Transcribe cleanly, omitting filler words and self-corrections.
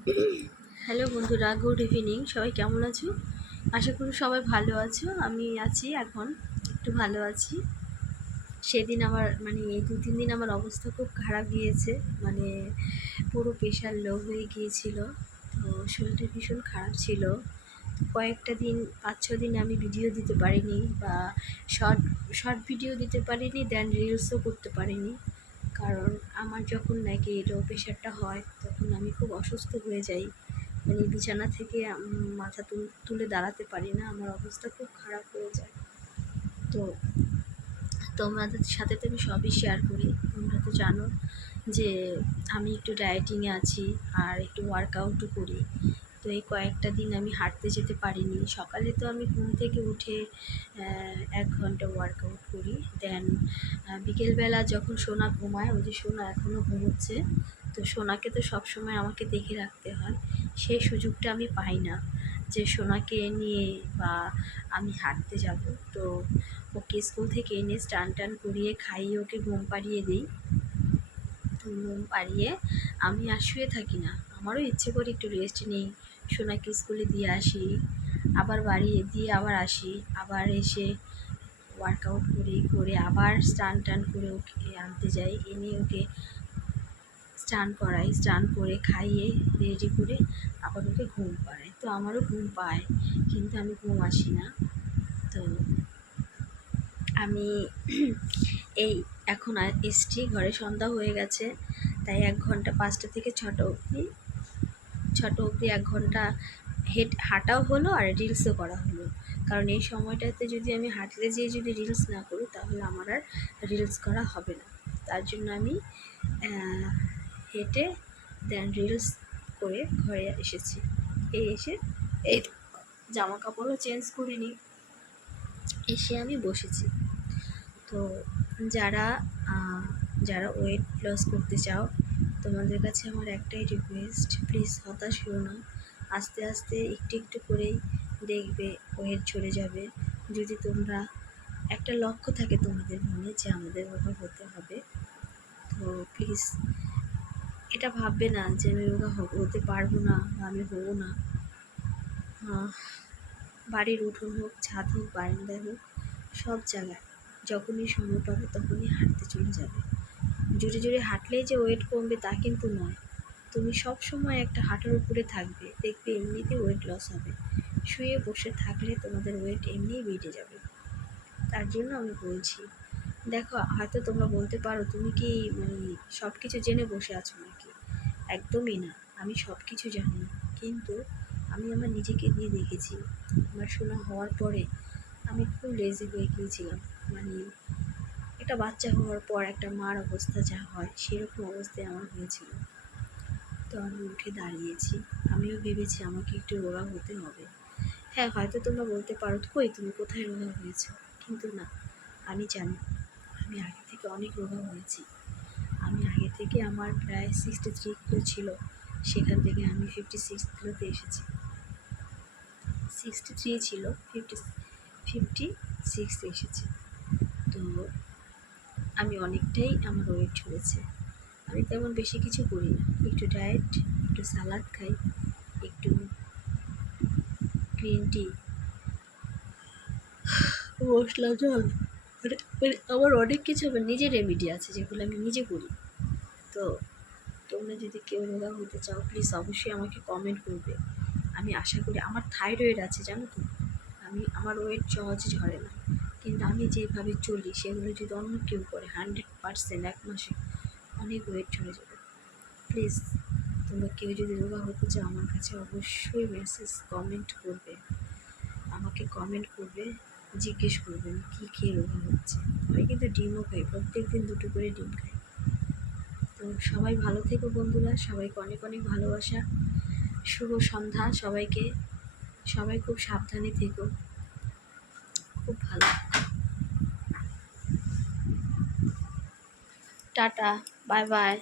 Hello বন্ধুরা, good evening. সবাই কেমন আছো? আশা করি সবাই ভালো আছো। আমি আছি, এখন একটু ভালো আছি। সেদিন আমার এই 2-3 দিন আমার অবস্থা খুব খারাপ গিয়েছে। পুরো প্রেশার লো হয়ে গিয়েছিল। তো শরীরটা ভীষণ খারাপ ছিল। কয়েকটা দিন, 5-6 দিন আমি ভিডিও দিতে পারিনি, বা শর্ট শর্ট ভিডিও দিতে পারিনি, দেন রিলসও করতে পারিনি। কারণ আমার যখন নাকি লো প্রেশারটা হয়, তখন আমি খুব অসুস্থ হয়ে যাই। বিছানা থেকে মাথা তুলে দাঁড়াতে পারি না। আমার অবস্থা খুব খারাপ হয়ে যায়। তো তোমাদের সাথে তো আমি সবই শেয়ার করি। তোমরা তো জানো যে আমি একটু ডায়েটিংয়ে আছি, আর একটু ওয়ার্কআউটও করি। তো এই কয়েকটা দিন আমি হাঁটতে যেতে পারিনি। সকালে তো আমি ঘুম থেকে উঠে 1 ঘন্টা ওয়ার্কআউট করি। দেন বিকেলবেলা যখন সোনা ঘুমায়, ওই যে সোনা এখনও ঘুমোচ্ছে, তো সোনাকে তো সবসময় আমাকে দেখে রাখতে হয়। সেই সুযোগটা আমি পাই না যে সোনাকে নিয়ে বা আমি হাঁটতে যাব। তো ওকে স্কুল থেকে এনে স্নান টান করিয়ে খাইয়ে ওকে ঘুম পাড়িয়ে দিই। ঘুম পাড়িয়ে আমি আর শুয়ে থাকি না। আমারও ইচ্ছে করে একটু রেস্ট নিই, সোনাকে স্কুলে দিয়ে আসি, আবার বাড়ি দিয়ে আবার আসি, আবার এসে ওয়ার্কআউট করে আবার স্নান টান করে ওকে আনতে যাই, এনে ওকে স্নান করাই, স্নান করে খাইয়ে রেডি করে আবার ওকে ঘুম পাড়াই। তো আমারও ঘুম পায়, কিন্তু আমি ঘুম আসি না। তো আমি এই এখন এসছি ঘরে, সন্ধ্যা হয়ে গেছে। তাই 1 ঘন্টা, 5টা থেকে 6টা অবধি 1 ঘন্টা হাঁটাও হলো আর রিলসও করা হলো। কারণ এই সময়টাতে যদি আমি হাঁটতে যেয়ে যদি রিলস না করি, তাহলে আমার আর রিলস করা হবে না। তার জন্য আমি হেঁটে দেন রিলস করে ঘরে এসেছি। এসে এই জামা কাপড়ও চেঞ্জ করিনি, এসে আমি বসেছি। তো যারা যারা ওয়েট লস করতে চাও, তোমাদের কাছে আমার একটাই রিকোয়েস্ট, প্লিজ হতাশ হও না। আস্তে আস্তে একটু একটু করেই দেখবে ওয়েট ঝরে যাবে। যদি তোমরা একটা লক্ষ্য থাকে তোমাদের মনে যে আমাদের রোগা হতে হবে, তো প্লিজ এটা ভাববে না যে আমি রোগা হতে পারবো না বা আমি হবো না। বাড়ির উঠোন হোক, ছাদ হোক, বারান্দায় হোক, সব জায়গায় যখনই সময় পাবে তখনই হাঁটতে চলে যাবে। জোরে জোরে হাঁটলেই যে ওয়েট কমবে তা কিন্তু নয়। তুমি সব সময় একটা হাঁটার উপরে থাকবে, দেখবে এমনিতে ওয়েট লস হবে। শুয়ে বসে থাকলে তোমাদের ওয়েট এমনিই বেড়ে যাবে। তার জন্য আমি বলছি, দেখো, হয়তো তোমরা বলতে পারো তুমি কি সব কিছু জেনে বসে আছো নাকি? একদমই না, আমি সব কিছু জানি না। কিন্তু আমি আমার নিজেকে দিয়ে দেখেছি। আমার শোনা হওয়ার পরে আমি খুব লেজি হয়ে গিয়েছিলাম। একটা বাচ্চা হওয়ার পর একটা মার অবস্থা যা হয়, সেরকম অবস্থায় আমার হয়েছিল। তো আমি উঠে দাঁড়িয়েছি। আমিও ভেবেছি আমাকে একটু রোগা হতে হবে। হ্যাঁ, হয়তো তোমরা বলতে পারো, কই তুমি কোথায় রোগা হয়েছো? কিন্তু না, আমি জানি আমি আগে থেকে অনেক রোগা হয়েছি। আমি আগে থেকে আমার প্রায় 63 কিলো ছিল, সেখান থেকে আমি 56 কিলোতে এসেছি। 63 ছিল, 56 এসেছি। তো আমি অনেকটাই আমার ওয়েট ঝরেছে। আমি তেমন বেশি কিছু করি না, একটু ডায়েট, একটু সালাদ খাই, একটু গ্রিন টি, মশলা জল, আমার অনেক কিছু আমার নিজের রেমেডি আছে যেগুলো আমি নিজে করি। তো তোমরা যদি কেউ রোগা হতে চাও, প্লিজ অবশ্যই আমাকে কমেন্ট করবে। আমি আশা করি, আমার থাইরয়েড আছে জানো তো, আমার ওয়েট সহজে ঝরে না। কিন্তু আমি যেভাবে চলি সেগুলো যদি অন্য কেউ করে, 100% 1 মাসে অনেক ওয়েট ঝরে যাবে। প্লিজ তোমরা কেউ যদি রোগা হতে চাও, আমার কাছে অবশ্যই কমেন্ট করবে। আমাকে কমেন্ট করবে, জিজ্ঞেস করবেন কী খেয়ে রোগা হচ্ছে। আমি কিন্তু ডিমও খাই, প্রত্যেক দিন 2টো করে ডিম খাই। তো সবাই ভালো থেকো বন্ধুরা, সবাইকে অনেক অনেক ভালোবাসা। শুভ সন্ধ্যা সবাইকে। সবাই খুব সাবধানে থেকো, খুব ভালো। Tata, bye bye.